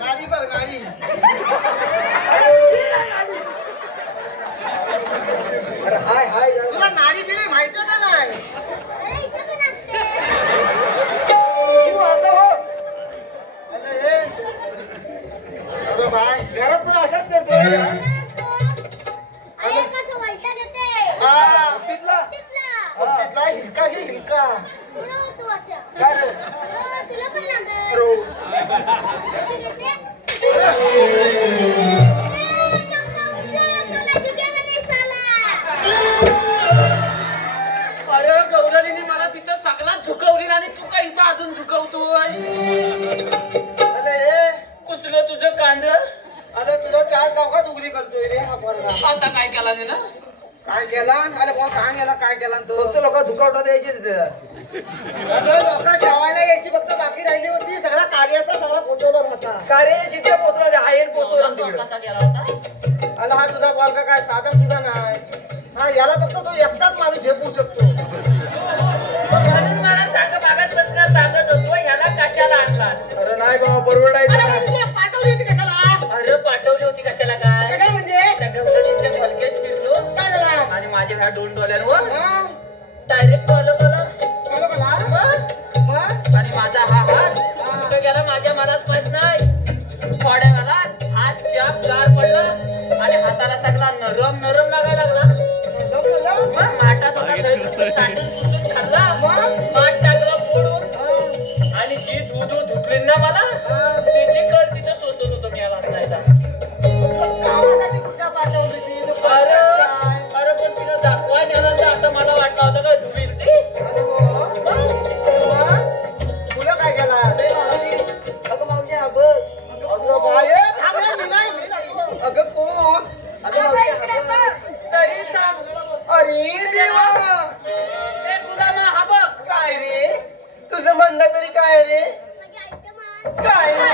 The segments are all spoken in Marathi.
नाडी बघ नाडी. अरे हाय हाय तुला नाडी बिडी माहिती का नाही? तू असं हो. अरे अरे बाय घरात पण असंच करतोय. तिथला हिलका घे हिलका. काय रे? अरे गौराणीने मला तिथं सगळा झुकवली आणि तू काय इथं अजून झुकवतोय? अरे कुसलं तुझं कांद. अरे तुला चार चौकात उघडी करतोय रे हा पोरगा. आता काय केला ना? काय केला? अरे भाऊ सांग याला काय केला तो. फक्त लोक दुखावटा द्यायचे तिथे. लोक जेवायला यायची फक्त बाकी राहिली होती. सगळा कार्याचा सगळा पोचवला होता. कार्य चिठ्ठ्या पोचवला हायर पोचवला तिकडे. कसा गेला होता? अरे हा तुझा पोरगा काय साधा सुद्धा नाही. हा याला फक्त तो एकटाच माणूस झेपू शकतो. म्हणून मला सांग मागत बसणार सांगत होतो ह्याला कशाला आणलास? अरे नाही बाबा परवडायचं अरे नाही. तुला पाठवली होती कशाला? अरे पाठवली होती कशाला काय? कशाला म्हणजे? त्या गौराणीच्या फलक्यात शिरलो काय झाला? आणि माझ्या ह्या $2 हा? डायरेक्ट आलं मला. चालू कला? मग मग? आणि माझा हा हात कुठं गेला माझ्या मलाच माहित नाही. थोड्या वेळात हात शाप गार पडला आणि हाताला सगळा नरम नरम लागायला लागला. मग माठात होता चाटून पुसून खाल्ला. माठ टाकला फोडून आणि जी दूध धुतली ना मला तिची कळ तिथं सोसत होतो मी याला असण्याचा. अरे अरे पण तिनं दाखवा नेला तर असं मला वाटलं होतं का धुईल ती. तुला काय केला? अगं मावशी हा बघ. अगं बाय थांब रे, मी नाही. अगं कोण? अगं मावशी हा बघ. तरी सांग. अरे देवा ए गुलामा हा बघ. काय रे तुझं म्हणणं तरी काय रे? काय रे?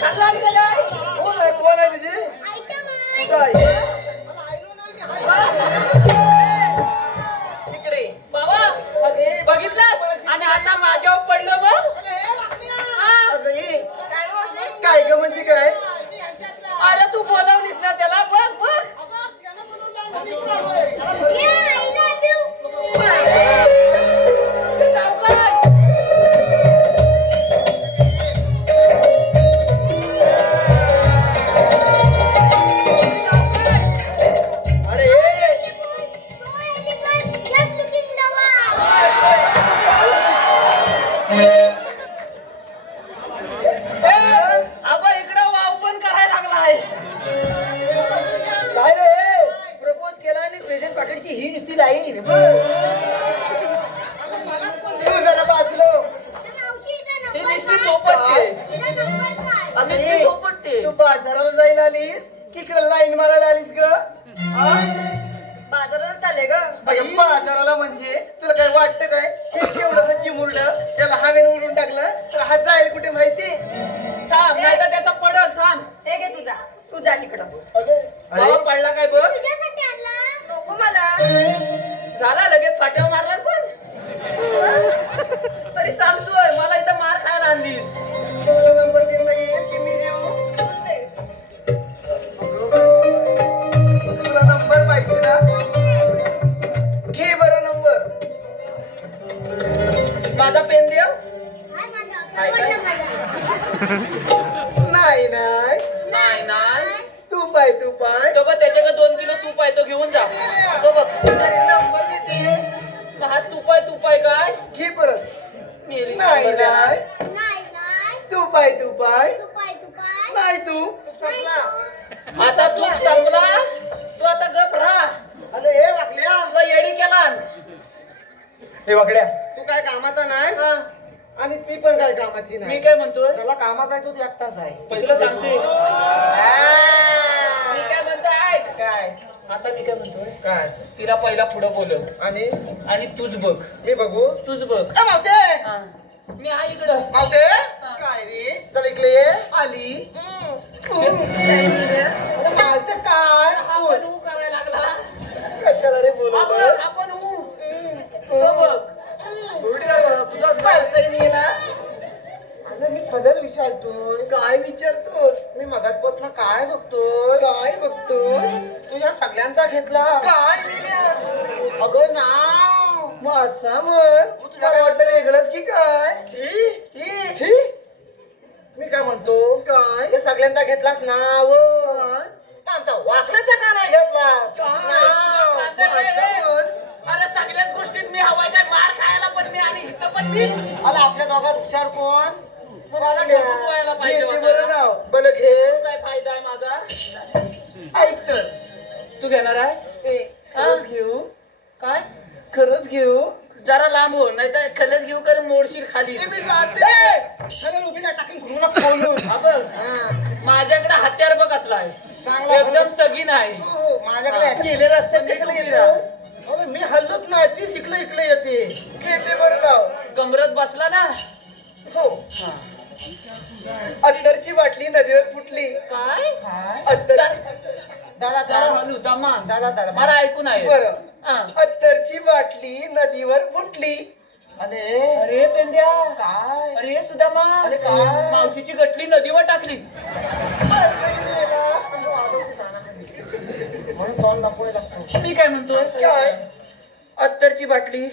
खाल्ला का काय? कोण आहे तुझी? कुठं आहे? तिकडे बाबा बघितलंस आणि आता माझ्यावर पडलं मग. अगं हे काय ग म्हणजे काय? अरे तू बोलवलीस ना त्याला बघ बघ. आबा इकडं वाव पण करायला लागला आहे. काय रे प्रपोज केला आणि प्रेझेंट पाकिटची ही नुसती लाईन. जरा वाचलो. ती नुसती चोपटते. नुसती चोपटते. तू बाजाराला जायला आलीस की इकडे लाईन मारायला आलीस ग? बाजारात चालले ग. अगं बाजाराला म्हणजे तुला काय वाटतं काय? हे केवढं चिमुरलं त्याला हवेनं उडून टाकलं तर हात जाईल कुठे माहिती? थांब नाही तर त्याचा पडल. थांब. हे घे तुझा. तू जा तिकडं. बाबा पडला काय बघ. नको मला. झाला लगेच फाट्यावर मारणार पण. तरी सांगतोय मला इथं मार खायला आणलीस. नंबर देता येईल की मी देऊ? तुला नंबर पाहिजे ना? घे बरं नंबर. माझा पेन देव. नाही नाही नाही नाही. तू पाय तू पाय. तो बघ त्याच्याकडे 2 किलो तूप आहे तो घेऊन जा. तो बघ अरे नंबर देते. हा तूप आहे काय? घे परत. मेली नाही नंबर द्या. नाही तू पाय तू पाय. नाही तू संपला. आता तूप संपला. तू आता गप राहा. अरे हे वाकल्या तुला येडी केला. हे वाकड्या. तू काय कामाचा नाही हा. आणि ती पण काय कामाची मी नाही. काय म्हणतोय त्याला कामाचा आहे तू एकटाच आहे. तुला सांगते मी काय म्हणतोय ऐक. काय आता मी काय म्हणतोय काय तिला पहिला पुढं बोलव आणि तूच बघ. हे बघू. तूच बघ. ए मावते हा. मी आहे इकडं. मावते काय रे चल इकडे ये. आली. अरे मावते काय हा पण ऊ करायला लागला. कशाला रे बोलवलं? आपण ऊ. तो बघ. तुझाच पाहिजे मी ना. सरळ विचारतोय. काय विचारतोस? मी मगातपासून काय बघतोय? काय बघतोस? तुझ्या सगळ्यांचा घेतला. काय लिहिल्या? अगं नाव. मग असा म्हण. तुला वाटलं वेगळंच की काय? छी छी. मी काय म्हणतो, काय? हे सगळ्यांचा घेतलास नाव. आमचा वाकल्याचा का नाही घेतलास? नाव. मग असं म्हण. अरे सगळ्याच गोष्टीत मी हवाय काय मार खायला पण मी आणि इथं पण मी अरे आपल्या दोघात हुशार कोण? मला डोकंच व्हायला पाहिजे घेते होतं. बरं नाव. बरं घे. काय फायदा आहे माझा? ऐक तर. तू घेणार आहेस? खरंच घेऊ? काय खरंच घेऊ? जरा लांब हो, नाही तर खलत घेऊ कर मोडशील खाली. मी जाते. सगळं उभीला टाकीन खुर्ला खोलून. हा बघ, हा. माझ्याकडे हत्यार बघ असला आहे, चांगला एकदम सगीन आहे. हो, माझ्याकडे गेले रस्त्यात कशाला येतो? अरे मी हल्लोच नाही, ती इकडे येते. घेते बरं नाव. कमरत बसला ना. हो. अत्तरची बाटली नदीवर फुटली. काय अत्तरची दादा जरा हलू दमा. दादा मला ऐकून आहे. बरं. हा. अत्तरची बाटली नदीवर फुटली. अरे अरे पेंद्या, काय? अरे सुदामा, अरे काय? मावशीची गटली नदीवर टाकली. म्हणून तोंड दाखवायला लागतो. मी काय म्हणतोय, काय? अत्तरची बाटली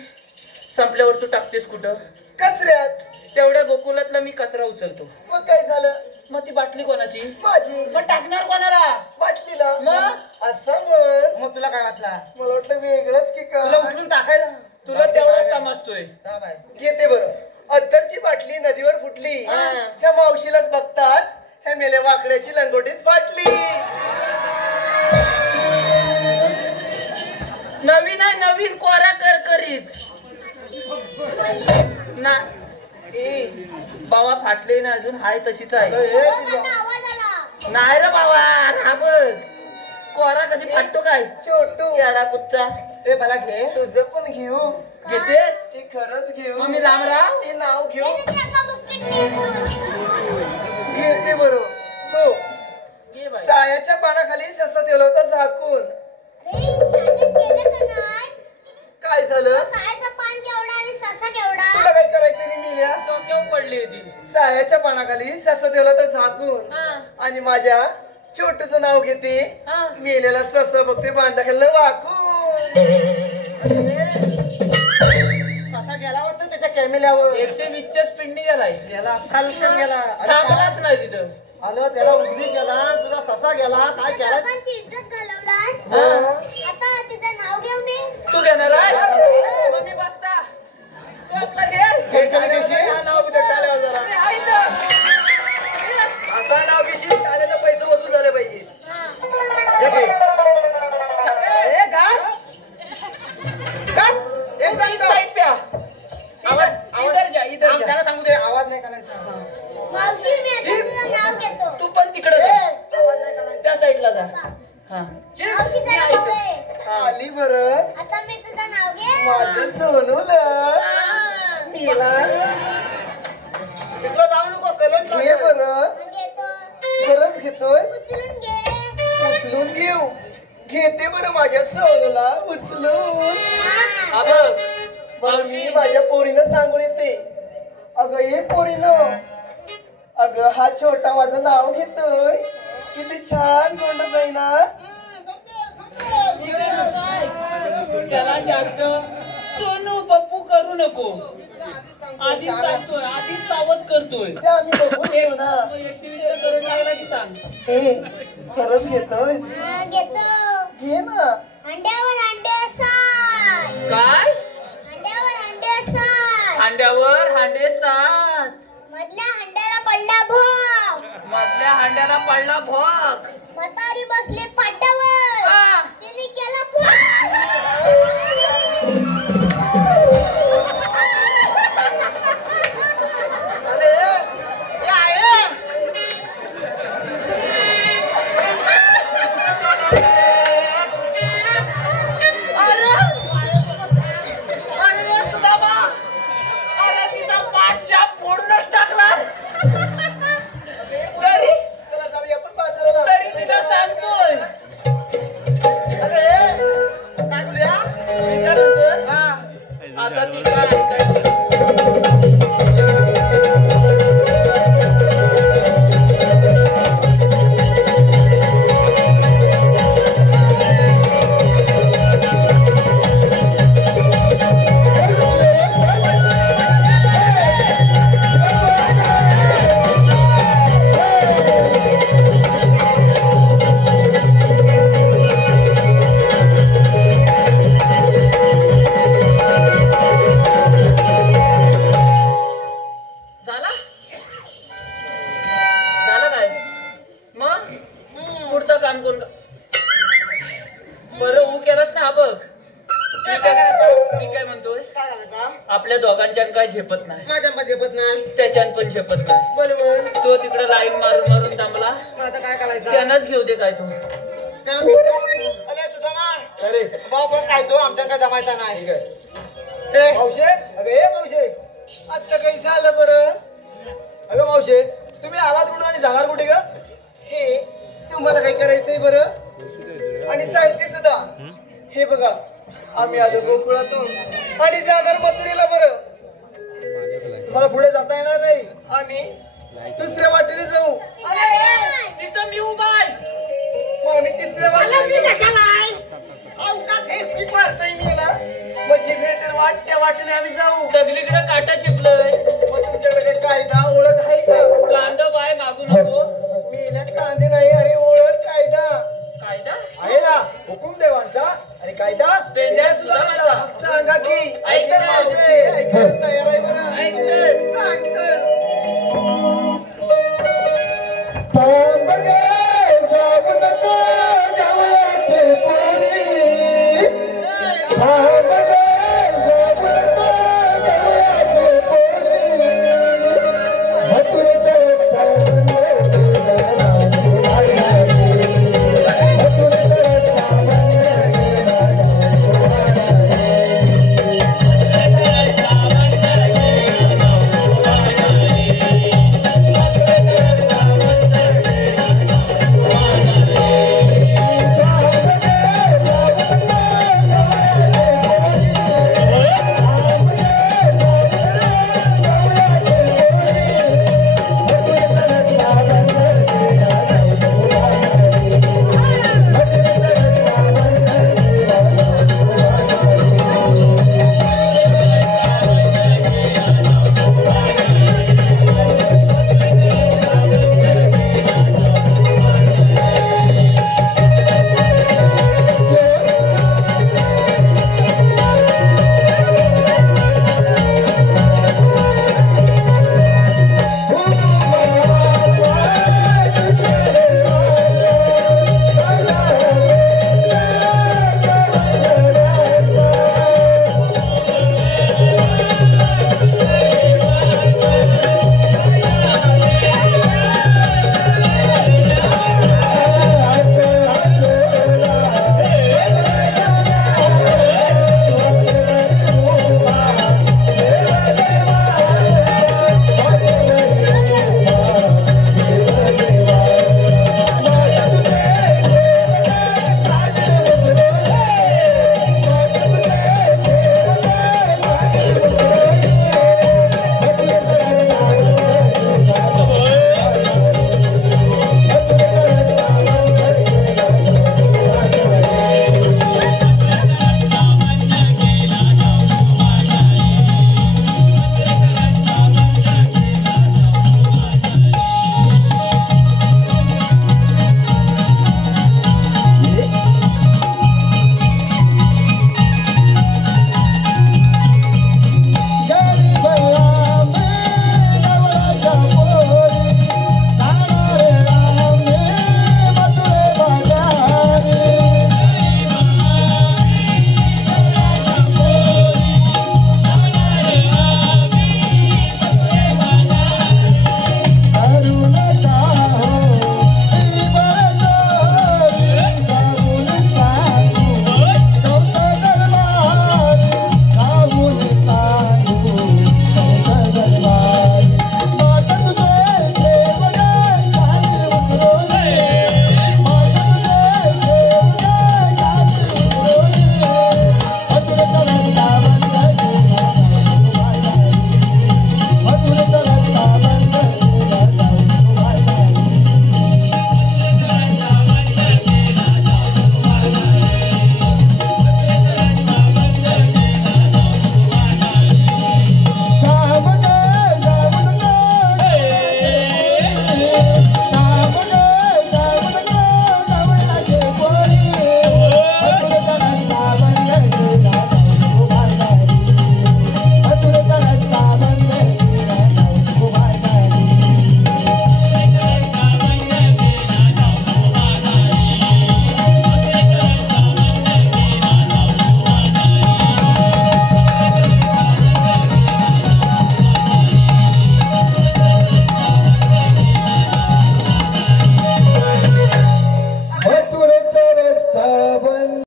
संपल्यावर तू टाकतेस कुठं? कचऱ्यात. तेवढ्या गोकुलातला मी कचरा उचलतो. मग काय झालं? मग ती बाटली कोणाची? माझी. मग टाकणार कोणाला? बाटलीला. मग असं म्हण. मग तुला काय वाटला? मला वाटलं वेगळंच की तुला काय. उचलून टाकायला. तुला तेवढा समजतोय. जा बाय. घेते बरं. अत्तरची बाटली नदीवर फुटली. हा. त्या मावशीलाच बघताच ह्या मेल्या वाकड्याची लंगोटीच फाटली. नवीन आहे, नवीन कोरा करकरीत ना. ए, बाबा फाटले ना अजून, हाय तशीच आहे. ए, नाही रे बाबा, हा बघ कोरा कधी फाटतो काय? छोटू. केडा कुच्चा. ए मला घे. तुझं पण घेऊ? घेतेस? ते खरंच घेऊ? मग मी लांब राह? ते नाव घेऊ? घेते बरं. हो. घे बाई. सायाच्या पानाखाली जसं ठेवलं होतं झाकून. काय झालं? तुला काय करायचं नाही मिल्या? डोक्यावर पडली होती. सायाच्या पानाखाली जसं ठेवलं होतं झाकून. हा, आणि माझ्या छोटूचं नाव घेते. हा. मेलेला सस बघते बांधा खाल्लं वाकून. कसा गेला वाटतं त्याच्या कॅमेल्यावर. 120च्या स्पीडने गेलाय. गेला खालकन गेला. अरे थांबलाच काय? नाही तिथं. आलं त्याला उजवी गेला, तुझा ससा गेला. काय केला? हा. तू घेणार आहे? मग मी बसता. तू आपला घे. घेतली कशी? नाव उद्या टाळ्यावर जरा. मी आहे इथं. आता नाव कशी? टाळ्याला पैसे वसूल झाले पाहिजे. हे घे. ए, गाड. गाड. तू इस साइड पे आ. इधर जा, इधर जा. त्याला सांगू दे, आवाज नाही करायचा. तू पण तिकडे जा. त्या साईडला जा. हा. आली बरं. आता मी तुझं नाव घे. माझं सोनूलं. मीला. तिकडं जाऊ नको, कलंट घे लागेल. बरं. घेतो. खरंच घेतोय? उचलून घे. उचलून घेऊ. घेते बरं माझ्या सोनूला उचलून. हा बघ. बरं मी माझ्या पोरीनं सांगून येते. अगं ये पोरीनं. अगं हा छोटा माझं नाव घेतोय. किती छान तोंडच आहे ना. त्याला जास्त सोनू पप्पू करू नको. आधीच सांगतोय, आधीच सावध करतोय. ते आम्ही बघून घेऊ ना. मग 120 करून लागला की सांग. ए खरंच घेतोय? घेतो. घे ना. अंड्यावर अंडे सात. काय? अंड्यावर अंडे सात. हांड्यावर हांडे सात. मधल्या हंड्याला पडला भोग. मधल्या हांड्याला पडला भोग. म्हातारी बसली पाटावर. हा. तिने केला पोट. अरे सुदामा, अरे तिचा पाठच्या फोडूनच टाकला. तरी चला जाऊया आपण बाजाराला. तरी तिला आपल्या दोघांच्यान काय झेपत नाही, माझ्या मध्ये झेपत नाही. त्याच्यान पण झेपत नाही. बरोबर. तो तिकडे लाईन मारून मारून दमला, मग आता काय करायचं? त्यानंच घेऊ दे काय तू. त्याला भेटू. अरे तुझा मा अरे बाबा काय तो आमच्या काय जमायचा नाही. ए मावशे, अगं ए मावशे, आता काही झालं बरं? अगं मावशे, तुम्ही आलात कुठं आणि जाणार कुठे ग? हे तुम्हाला काय करायचंय बरं? आणि सांगते सुद्धा, हे बघा आम्ही आलो गोकुळातून आणि जाणार मथुरेला बरं. मला पुढे जाता येणार नाही. आम्ही दुसऱ्या वाटेने जाऊ. तिथं मी उभा आहे. मग आम्ही तिसऱ्या वाटेने अवकात हे पीक मारतोय मी ना. म्हणजे भेटेल वाट त्या वाटेने आम्ही जाऊ. सगळीकडे काटा चिपलं.